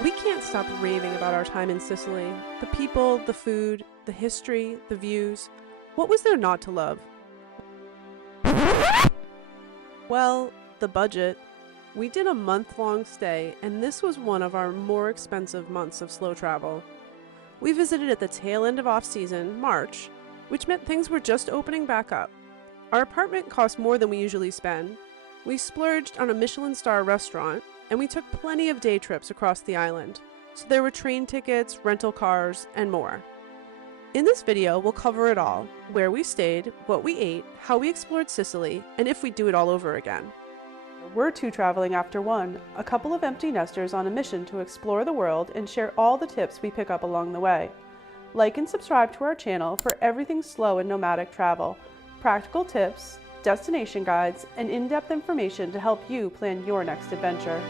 We can't stop raving about our time in Sicily. The people, the food, the history, the views. What was there not to love? Well, the budget. We did a month-long stay, and this was one of our more expensive months of slow travel. We visited at the tail end of off-season, March, which meant things were just opening back up. Our apartment cost more than we usually spend. We splurged on a Michelin-starred restaurant, and we took plenty of day trips across the island. So there were train tickets, rental cars, and more. In this video, we'll cover it all: where we stayed, what we ate, how we explored Sicily, and if we'd do it all over again. We're two traveling after one, a couple of empty nesters on a mission to explore the world and share all the tips we pick up along the way. Like and subscribe to our channel for everything slow and nomadic travel, practical tips, destination guides, and in-depth information to help you plan your next adventure.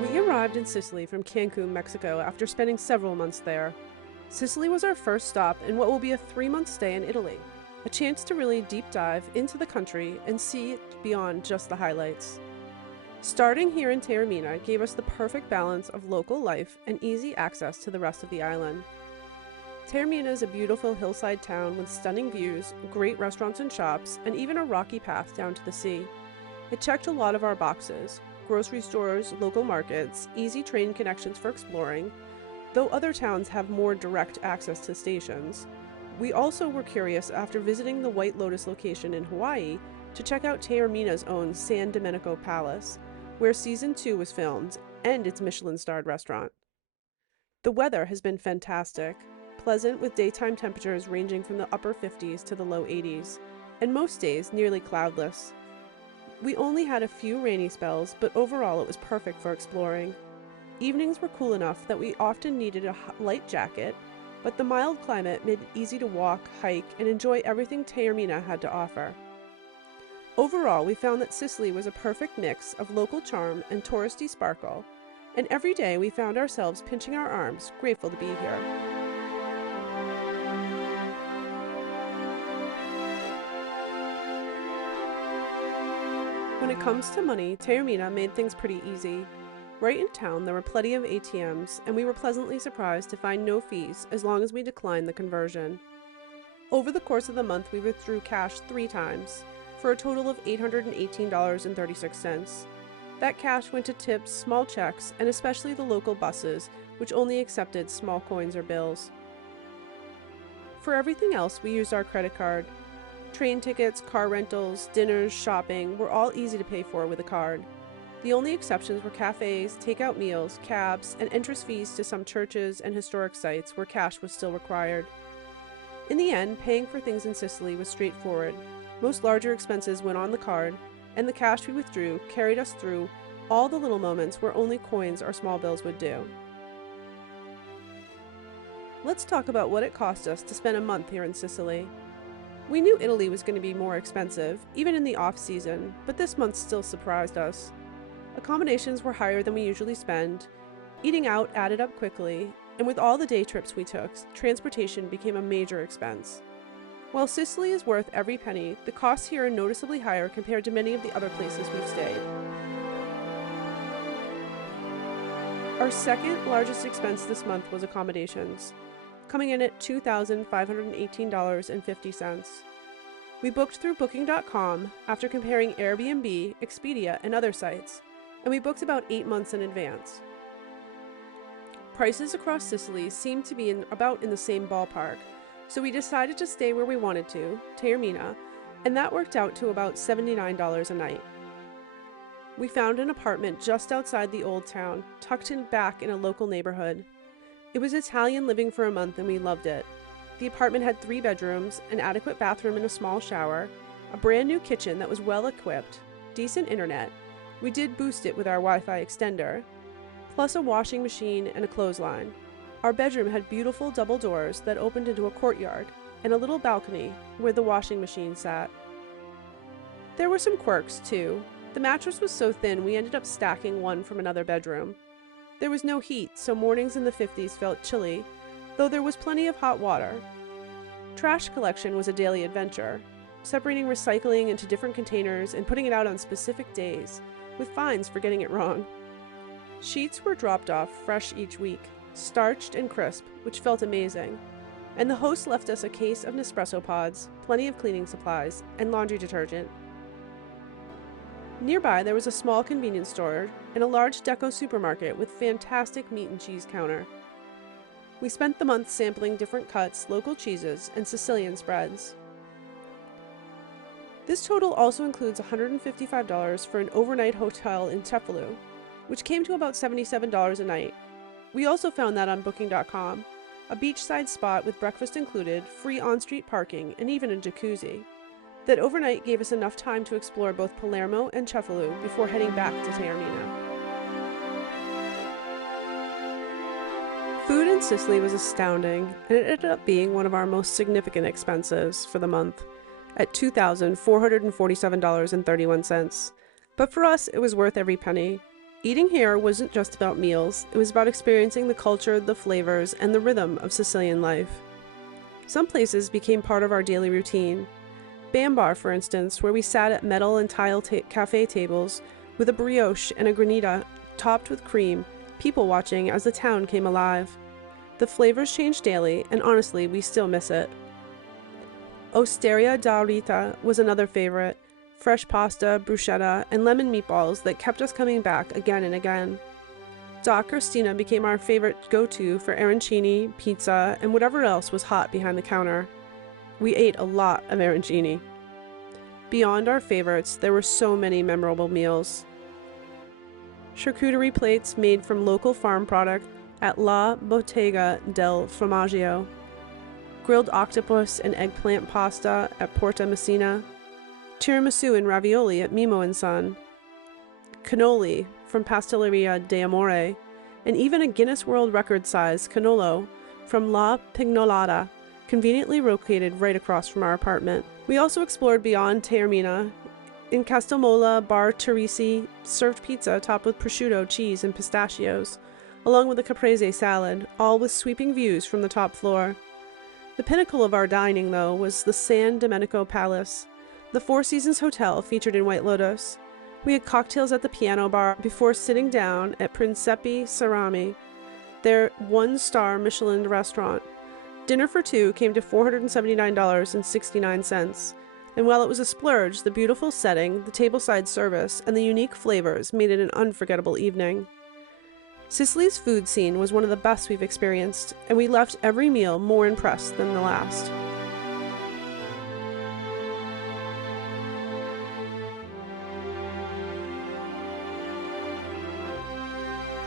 We arrived in Sicily from Cancun, Mexico after spending several months there. Sicily was our first stop in what will be a 3-month stay in Italy, a chance to really deep dive into the country and see it beyond just the highlights. Starting here in Taormina gave us the perfect balance of local life and easy access to the rest of the island. Taormina is a beautiful hillside town with stunning views, great restaurants and shops, and even a rocky path down to the sea. It checked a lot of our boxes: grocery stores, local markets, easy train connections for exploring, though other towns have more direct access to stations. We also were curious after visiting the White Lotus location in Hawaii to check out Taormina's own San Domenico Palace, where Season 2 was filmed, and its Michelin-starred restaurant. The weather has been fantastic, pleasant with daytime temperatures ranging from the upper 50s to the low 80s, and most days nearly cloudless. We only had a few rainy spells, but overall it was perfect for exploring. Evenings were cool enough that we often needed a light jacket, but the mild climate made it easy to walk, hike, and enjoy everything Taormina had to offer. Overall, we found that Sicily was a perfect mix of local charm and touristy sparkle, and every day we found ourselves pinching our arms, grateful to be here. When it comes to money, Taormina made things pretty easy. Right in town, there were plenty of ATMs, and we were pleasantly surprised to find no fees as long as we declined the conversion. Over the course of the month, we withdrew cash 3 times, for a total of $818.36. That cash went to tips, small checks, and especially the local buses, which only accepted small coins or bills. For everything else, we used our credit card. Train tickets, car rentals, dinners, shopping were all easy to pay for with a card. The only exceptions were cafes, takeout meals, cabs, and entrance fees to some churches and historic sites where cash was still required. In the end, paying for things in Sicily was straightforward. Most larger expenses went on the card, and the cash we withdrew carried us through all the little moments where only coins or small bills would do. Let's talk about what it cost us to spend a month here in Sicily. We knew Italy was going to be more expensive, even in the off-season, but this month still surprised us. Accommodations were higher than we usually spend, eating out added up quickly, and with all the day trips we took, transportation became a major expense. While Sicily is worth every penny, the costs here are noticeably higher compared to many of the other places we've stayed. Our second largest expense this month was accommodations, coming in at $2,518.50. We booked through Booking.com after comparing Airbnb, Expedia, and other sites, and we booked about 8 months in advance. Prices across Sicily seemed to be about in the same ballpark, so we decided to stay where we wanted to, Taormina, and that worked out to about $79 a night. We found an apartment just outside the old town, tucked in back in a local neighborhood. It was Italian living for a month and we loved it. The apartment had 3 bedrooms, an adequate bathroom and a small shower, a brand new kitchen that was well equipped, decent internet. We did boost it with our Wi-Fi extender, plus a washing machine and a clothesline. Our bedroom had beautiful double doors that opened into a courtyard and a little balcony where the washing machine sat. There were some quirks too. The mattress was so thin we ended up stacking one from another bedroom. There was no heat, so mornings in the 50s felt chilly, though there was plenty of hot water. Trash collection was a daily adventure, separating recycling into different containers and putting it out on specific days, with fines for getting it wrong. Sheets were dropped off fresh each week, starched and crisp, which felt amazing. And the host left us a case of Nespresso pods, plenty of cleaning supplies, and laundry detergent. Nearby, there was a small convenience store and a large deco supermarket with fantastic meat and cheese counter. We spent the month sampling different cuts, local cheeses, and Sicilian spreads. This total also includes $155 for an overnight hotel in Cefalù, which came to about $77 a night. We also found that on Booking.com, a beachside spot with breakfast included, free on-street parking, and even a jacuzzi. That overnight gave us enough time to explore both Palermo and Cefalù before heading back to Taormina. Food in Sicily was astounding, and it ended up being one of our most significant expenses for the month, at $2,447.31. But for us, it was worth every penny. Eating here wasn't just about meals, it was about experiencing the culture, the flavors, and the rhythm of Sicilian life. Some places became part of our daily routine. Bambar, for instance, where we sat at metal and tile cafe tables with a brioche and a granita topped with cream, people watching as the town came alive. The flavors changed daily, and honestly, we still miss it. Osteria da Rita was another favorite. Fresh pasta, bruschetta, and lemon meatballs that kept us coming back again and again. Da Cristina became our favorite go-to for arancini, pizza, and whatever else was hot behind the counter. We ate a lot of arancini. Beyond our favorites, there were so many memorable meals. Charcuterie plates made from local farm product at La Bottega del Formaggio. Grilled octopus and eggplant pasta at Porta Messina. Tiramisu and ravioli at Mimo & Son. Cannoli from Pastelleria de Amore, and even a Guinness World Record-sized cannolo from La Pignolata, conveniently located right across from our apartment. We also explored beyond Taormina. In Castelmola, Bar Teresi served pizza topped with prosciutto, cheese, and pistachios, along with a caprese salad, all with sweeping views from the top floor. The pinnacle of our dining, though, was the San Domenico Palace, the Four Seasons Hotel featured in White Lotus. We had cocktails at the piano bar before sitting down at Principe Cerami, their one-star Michelin restaurant. Dinner for two came to $479.69, and while it was a splurge, the beautiful setting, the tableside service, and the unique flavors made it an unforgettable evening. Sicily's food scene was one of the best we've experienced, and we left every meal more impressed than the last.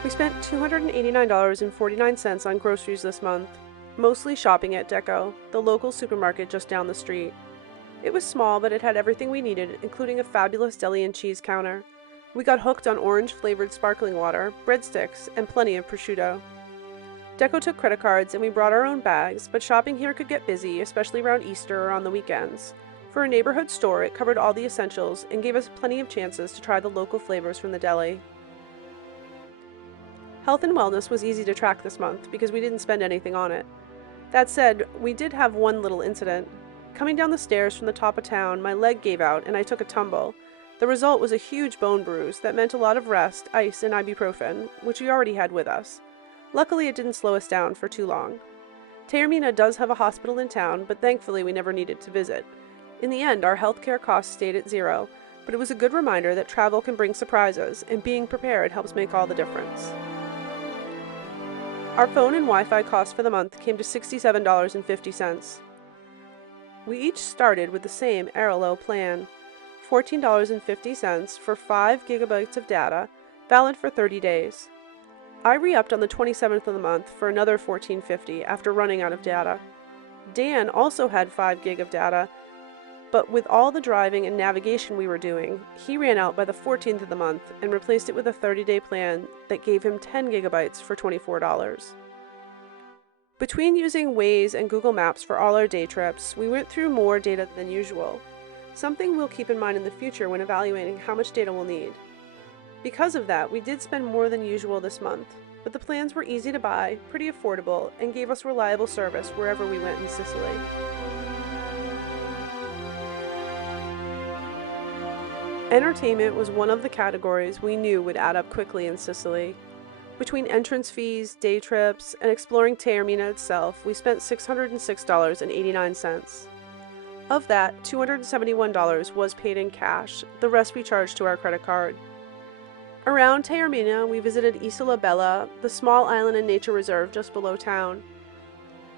We spent $289.49 on groceries this month, mostly shopping at Deco, the local supermarket just down the street. It was small, but it had everything we needed, including a fabulous deli and cheese counter. We got hooked on orange-flavored sparkling water, breadsticks, and plenty of prosciutto. Deco took credit cards and we brought our own bags, but shopping here could get busy, especially around Easter or on the weekends. For a neighborhood store, it covered all the essentials and gave us plenty of chances to try the local flavors from the deli. Health and wellness was easy to track this month because we didn't spend anything on it. That said, we did have one little incident. Coming down the stairs from the top of town, my leg gave out and I took a tumble. The result was a huge bone bruise that meant a lot of rest, ice, and ibuprofen, which we already had with us. Luckily, it didn't slow us down for too long. Taormina does have a hospital in town, but thankfully we never needed to visit. In the end, our healthcare costs stayed at zero, but it was a good reminder that travel can bring surprises, and being prepared helps make all the difference. Our phone and Wi-Fi costs for the month came to $67.50. We each started with the same Arlo plan, $14.50 for 5 gigabytes of data, valid for 30 days. I re-upped on the 27th of the month for another $14.50 after running out of data. Dan also had 5 gig of data, but with all the driving and navigation we were doing, he ran out by the 14th of the month and replaced it with a 30-day plan that gave him 10 gigabytes for $24. Between using Waze and Google Maps for all our day trips, we went through more data than usual, something we'll keep in mind in the future when evaluating how much data we'll need. Because of that, we did spend more than usual this month, but the plans were easy to buy, pretty affordable, and gave us reliable service wherever we went in Sicily. Entertainment was one of the categories we knew would add up quickly in Sicily. Between entrance fees, day trips, and exploring Taormina itself, we spent $606.89. Of that, $271 was paid in cash, the rest we charged to our credit card. Around Taormina, we visited Isola Bella, the small island and nature reserve just below town.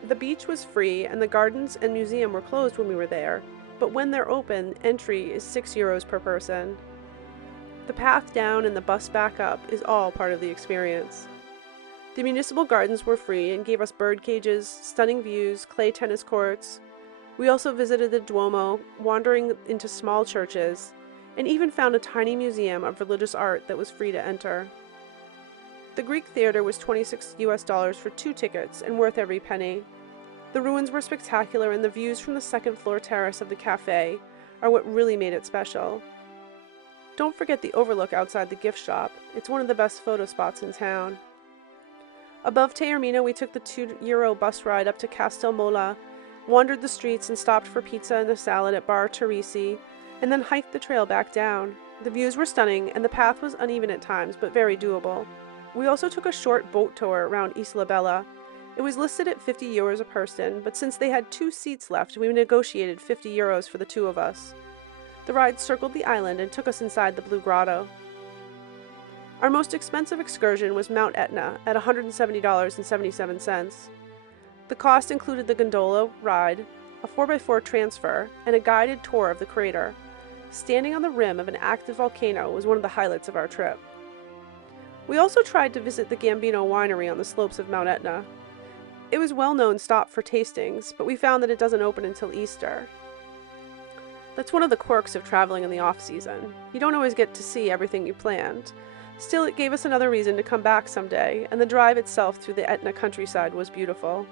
The beach was free, and the gardens and museum were closed when we were there, but when they're open, entry is €6 per person. The path down and the bus back up is all part of the experience. The municipal gardens were free and gave us bird cages, stunning views, clay tennis courts. We also visited the Duomo, wandering into small churches, and even found a tiny museum of religious art that was free to enter. The Greek theater was $26 for 2 tickets and worth every penny. The ruins were spectacular, and the views from the second floor terrace of the cafe are what really made it special. Don't forget the overlook outside the gift shop. It's one of the best photo spots in town. Above Taormina, we took the €2 bus ride up to Castelmola, wandered the streets and stopped for pizza and a salad at Bar Teresi, and then hiked the trail back down. The views were stunning, and the path was uneven at times, but very doable. We also took a short boat tour around Isola Bella. It was listed at €50 a person, but since they had 2 seats left, we negotiated €50 for the 2 of us. The ride circled the island and took us inside the Blue Grotto. Our most expensive excursion was Mount Etna at $170.77. The cost included the gondola ride, a 4x4 transfer, and a guided tour of the crater. Standing on the rim of an active volcano was one of the highlights of our trip. We also tried to visit the Gambino winery on the slopes of Mount Etna. It was a well-known stop for tastings, but we found that it doesn't open until Easter. That's one of the quirks of traveling in the off-season. You don't always get to see everything you planned. Still, it gave us another reason to come back someday, and the drive itself through the Etna countryside was beautiful.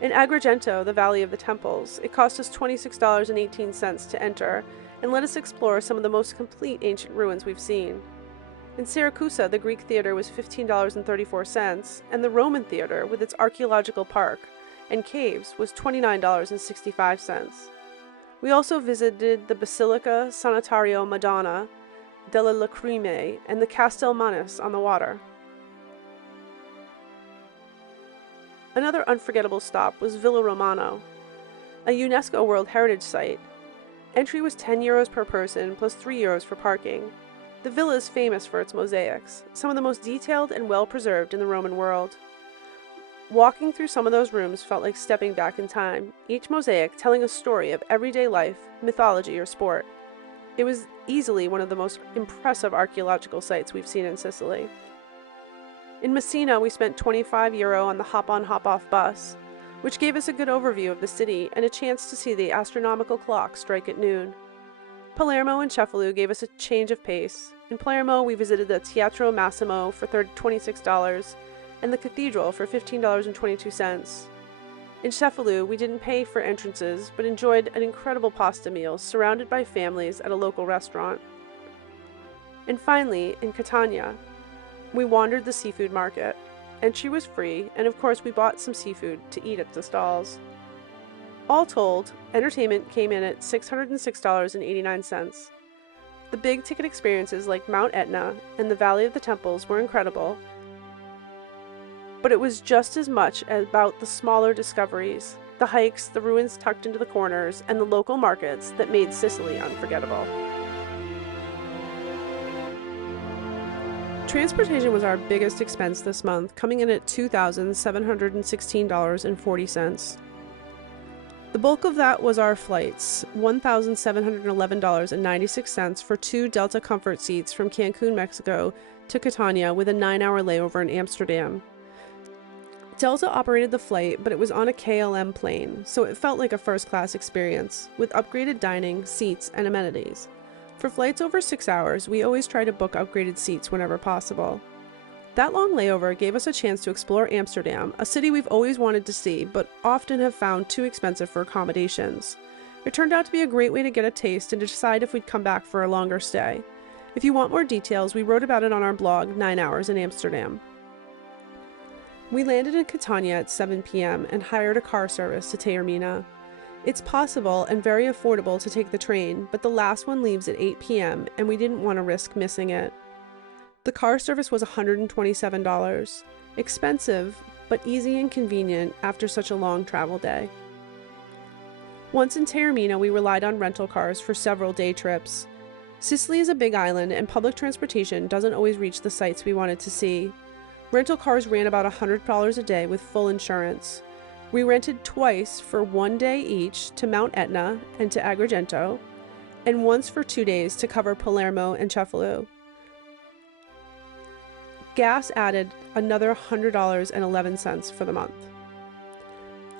In Agrigento, the Valley of the Temples, it cost us $26.18 to enter and let us explore some of the most complete ancient ruins we've seen. In Siracusa, the Greek theater was $15.34, and the Roman theater, with its archaeological park and caves, was $29.65. We also visited the Basilica Sanitario Madonna delle Lacrime and the Castel Manis on the water. Another unforgettable stop was Villa Romano, a UNESCO World Heritage Site. Entry was €10 per person plus €3 for parking. The villa is famous for its mosaics, some of the most detailed and well-preserved in the Roman world. Walking through some of those rooms felt like stepping back in time, each mosaic telling a story of everyday life, mythology, or sport. It was easily one of the most impressive archaeological sites we've seen in Sicily. In Messina, we spent €25 on the hop-on hop-off bus, which gave us a good overview of the city and a chance to see the astronomical clock strike at noon. Palermo and Cefalù gave us a change of pace. In Palermo, we visited the Teatro Massimo for $26 and the cathedral for $15.22. In Cefalù, we didn't pay for entrances, but enjoyed an incredible pasta meal surrounded by families at a local restaurant. And finally, in Catania, we wandered the seafood market. Entry was free, and of course we bought some seafood to eat at the stalls. All told, entertainment came in at $606.89. The big ticket experiences like Mount Etna and the Valley of the Temples were incredible, but it was just as much about the smaller discoveries, the hikes, the ruins tucked into the corners, and the local markets that made Sicily unforgettable. Transportation was our biggest expense this month, coming in at $2,716.40. The bulk of that was our flights, $1,711.96 for 2 Delta Comfort seats from Cancun, Mexico to Catania with a 9-hour layover in Amsterdam. Delta operated the flight, but it was on a KLM plane, so it felt like a first-class experience, with upgraded dining, seats, and amenities. For flights over 6 hours, we always try to book upgraded seats whenever possible. That long layover gave us a chance to explore Amsterdam, a city we've always wanted to see, but often have found too expensive for accommodations. It turned out to be a great way to get a taste and to decide if we'd come back for a longer stay. If you want more details, we wrote about it on our blog, 9 Hours in Amsterdam. We landed in Catania at 7 p.m. and hired a car service to Taormina. It's possible and very affordable to take the train, but the last one leaves at 8 p.m. and we didn't want to risk missing it. The car service was $127. Expensive, but easy and convenient after such a long travel day. Once in Taormina, we relied on rental cars for several day trips. Sicily is a big island and public transportation doesn't always reach the sites we wanted to see. Rental cars ran about $100 a day with full insurance. We rented twice for 1 day each to Mount Etna and to Agrigento, and once for 2 days to cover Palermo and Cefalù. Gas added another $100.11 for the month.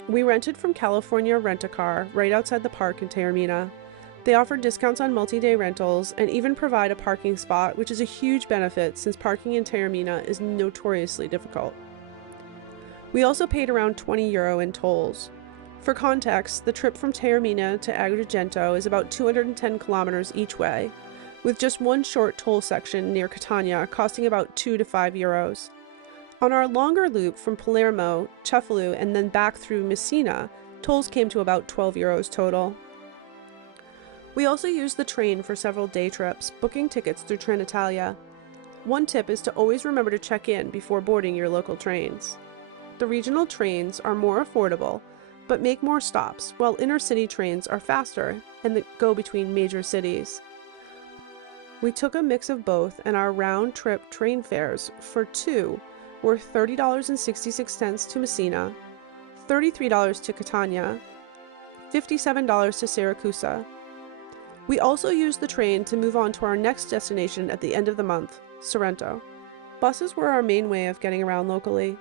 We rented from California Rent-A-Car right outside the park in Taormina. They offer discounts on multi-day rentals and even provide a parking spot, which is a huge benefit since parking in Taormina is notoriously difficult. We also paid around €20 in tolls. For context, the trip from Taormina to Agrigento is about 210 kilometers each way, with just one short toll section near Catania costing about €2 to €5. On our longer loop from Palermo, Cefalù, and then back through Messina, tolls came to about €12 total. We also used the train for several day trips, booking tickets through Trenitalia. One tip is to always remember to check in before boarding your local trains. The regional trains are more affordable, but make more stops, while inner-city trains are faster and go between major cities. We took a mix of both, and our round-trip train fares for two were $30.66 to Messina, $33 to Catania, $57 to Siracusa. We also used the train to move on to our next destination at the end of the month, Sorrento. Buses were our main way of getting around locally.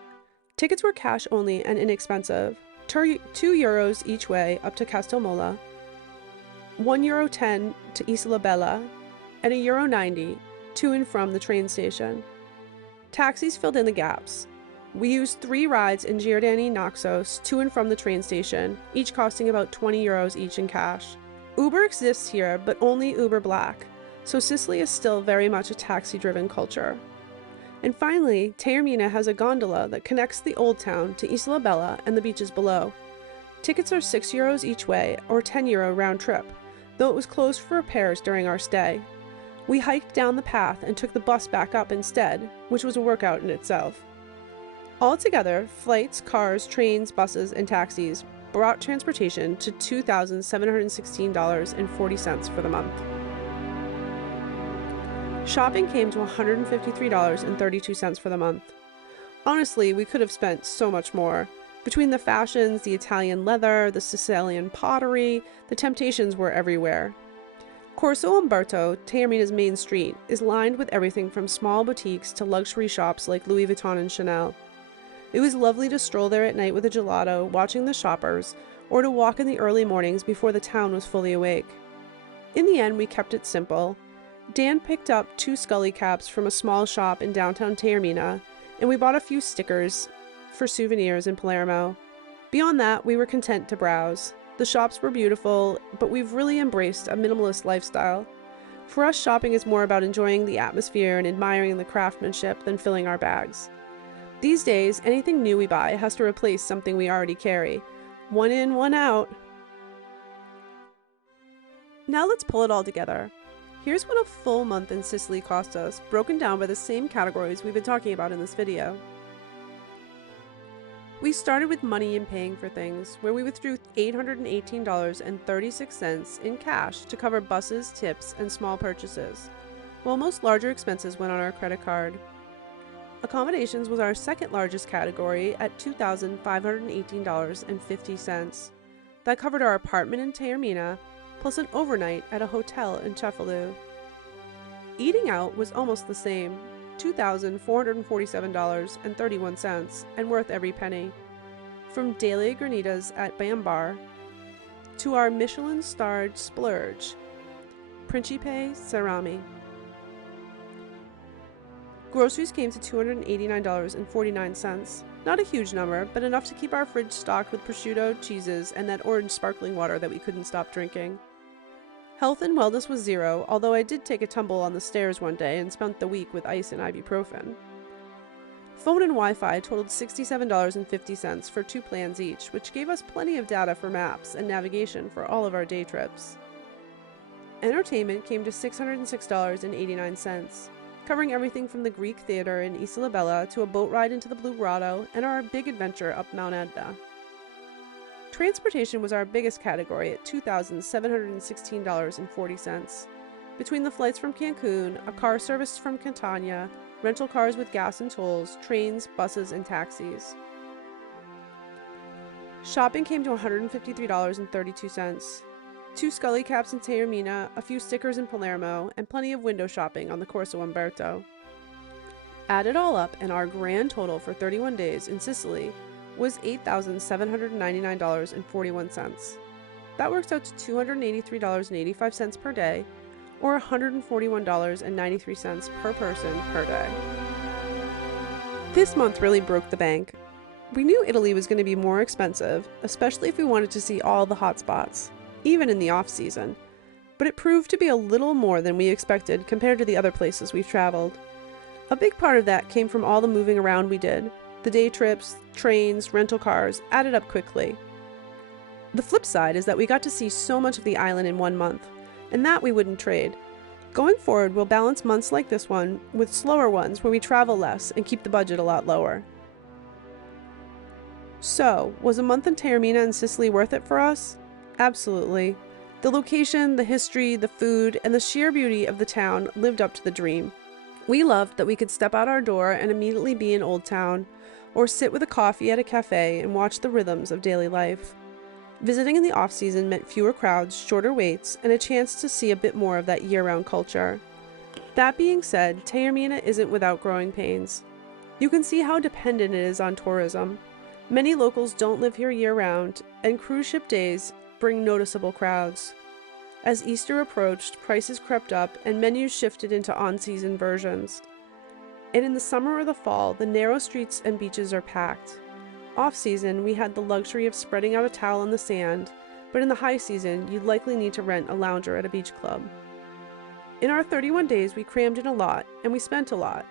Tickets were cash only and inexpensive, €2 each way up to Castelmola, €1.10 to Isola Bella, and €1.90 to and from the train station. Taxis filled in the gaps. We used 3 rides in Giordani Naxos to and from the train station, each costing about €20 each in cash. Uber exists here, but only Uber Black, so Sicily is still very much a taxi-driven culture. And finally, Taormina has a gondola that connects the old town to Isola Bella and the beaches below. Tickets are €6 each way, or €10 round trip, though it was closed for repairs during our stay. We hiked down the path and took the bus back up instead, which was a workout in itself. Altogether, flights, cars, trains, buses, and taxis brought transportation to $2,716.40 for the month. Shopping came to $153.32 for the month. Honestly, we could have spent so much more. Between the fashions, the Italian leather, the Sicilian pottery, the temptations were everywhere. Corso Umberto, Taormina's main street, is lined with everything from small boutiques to luxury shops like Louis Vuitton and Chanel. It was lovely to stroll there at night with a gelato, watching the shoppers, or to walk in the early mornings before the town was fully awake. In the end, we kept it simple. Dan picked up 2 Scully caps from a small shop in downtown Taormina, and we bought a few stickers for souvenirs in Palermo. Beyond that, we were content to browse. The shops were beautiful, but we've really embraced a minimalist lifestyle. For us, shopping is more about enjoying the atmosphere and admiring the craftsmanship than filling our bags. These days, anything new we buy has to replace something we already carry. One in, one out. Now let's pull it all together. Here's what a full month in Sicily cost us, broken down by the same categories we've been talking about in this video. We started with money and paying for things, where we withdrew $818.36 in cash to cover buses, tips, and small purchases, while most larger expenses went on our credit card. Accommodations was our second largest category at $2,518.50. That covered our apartment in Taormina, plus an overnight at a hotel in Cefalù. Eating out was almost the same, $2,447.31, and worth every penny. From daily granitas at Bambar to our Michelin-starred splurge, Principe Cerami. Groceries came to $289.49. Not a huge number, but enough to keep our fridge stocked with prosciutto, cheeses, and that orange sparkling water that we couldn't stop drinking. Health and wellness was zero, although I did take a tumble on the stairs one day and spent the week with ice and ibuprofen. Phone and Wi-Fi totaled $67.50 for 2 plans each, which gave us plenty of data for maps and navigation for all of our day trips. Entertainment came to $606.89, covering everything from the Greek Theater in Isola Bella to a boat ride into the Blue Grotto and our big adventure up Mount Etna. Transportation was our biggest category at $2,716.40. Between the flights from Cancun, a car service from Catania, rental cars with gas and tolls, trains, buses, and taxis. Shopping came to $153.32. 2 Scully caps in Taormina, a few stickers in Palermo, and plenty of window shopping on the Corso Umberto. Add it all up, and our grand total for 31 days in Sicily was $8,799.41. That works out to $283.85 per day, or $141.93 per person per day. This month really broke the bank. We knew Italy was going to be more expensive, especially if we wanted to see all the hot spots, even in the off-season, but it proved to be a little more than we expected compared to the other places we've traveled. A big part of that came from all the moving around we did. The day trips, trains, rental cars added up quickly. The flip side is that we got to see so much of the island in 1 month, and that we wouldn't trade. Going forward, we'll balance months like this one with slower ones where we travel less and keep the budget a lot lower. So, was a month in Taormina and Sicily worth it for us? Absolutely. The location, the history, the food, and the sheer beauty of the town lived up to the dream. We loved that we could step out our door and immediately be in Old Town, or sit with a coffee at a cafe and watch the rhythms of daily life. Visiting in the off-season meant fewer crowds, shorter waits, and a chance to see a bit more of that year-round culture. That being said, Taormina isn't without growing pains. You can see how dependent it is on tourism. Many locals don't live here year-round, and cruise ship days bring noticeable crowds. As Easter approached, prices crept up and menus shifted into on-season versions. And in the summer or the fall, the narrow streets and beaches are packed. Off-season, we had the luxury of spreading out a towel in the sand, but in the high season, you'd likely need to rent a lounger at a beach club. In our 31 days, we crammed in a lot, and we spent a lot.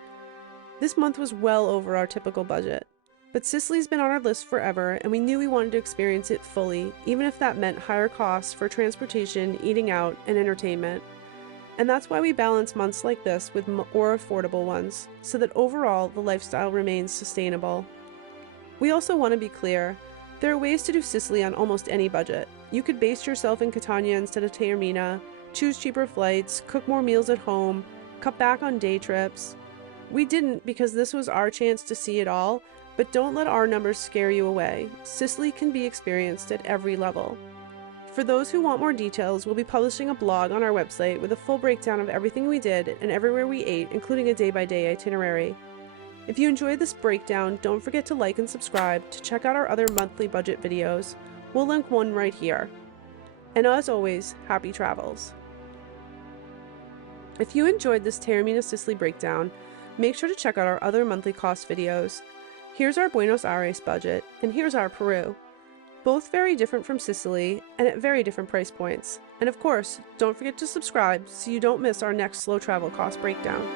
This month was well over our typical budget. But Sicily's been on our list forever, and we knew we wanted to experience it fully, even if that meant higher costs for transportation, eating out, and entertainment. And that's why we balance months like this with more affordable ones, so that overall the lifestyle remains sustainable. We also want to be clear, there are ways to do Sicily on almost any budget. You could base yourself in Catania instead of Taormina, choose cheaper flights, cook more meals at home, cut back on day trips. We didn't because this was our chance to see it all, but don't let our numbers scare you away. Sicily can be experienced at every level. For those who want more details, we'll be publishing a blog on our website with a full breakdown of everything we did and everywhere we ate, including a day-by-day itinerary. If you enjoyed this breakdown, don't forget to like and subscribe to check out our other monthly budget videos. We'll link one right here. And as always, happy travels. If you enjoyed this Taormina Sicily breakdown, make sure to check out our other monthly cost videos. Here's our Buenos Aires budget, and here's our Peru. Both very different from Sicily, and at very different price points. And of course, don't forget to subscribe so you don't miss our next slow travel cost breakdown.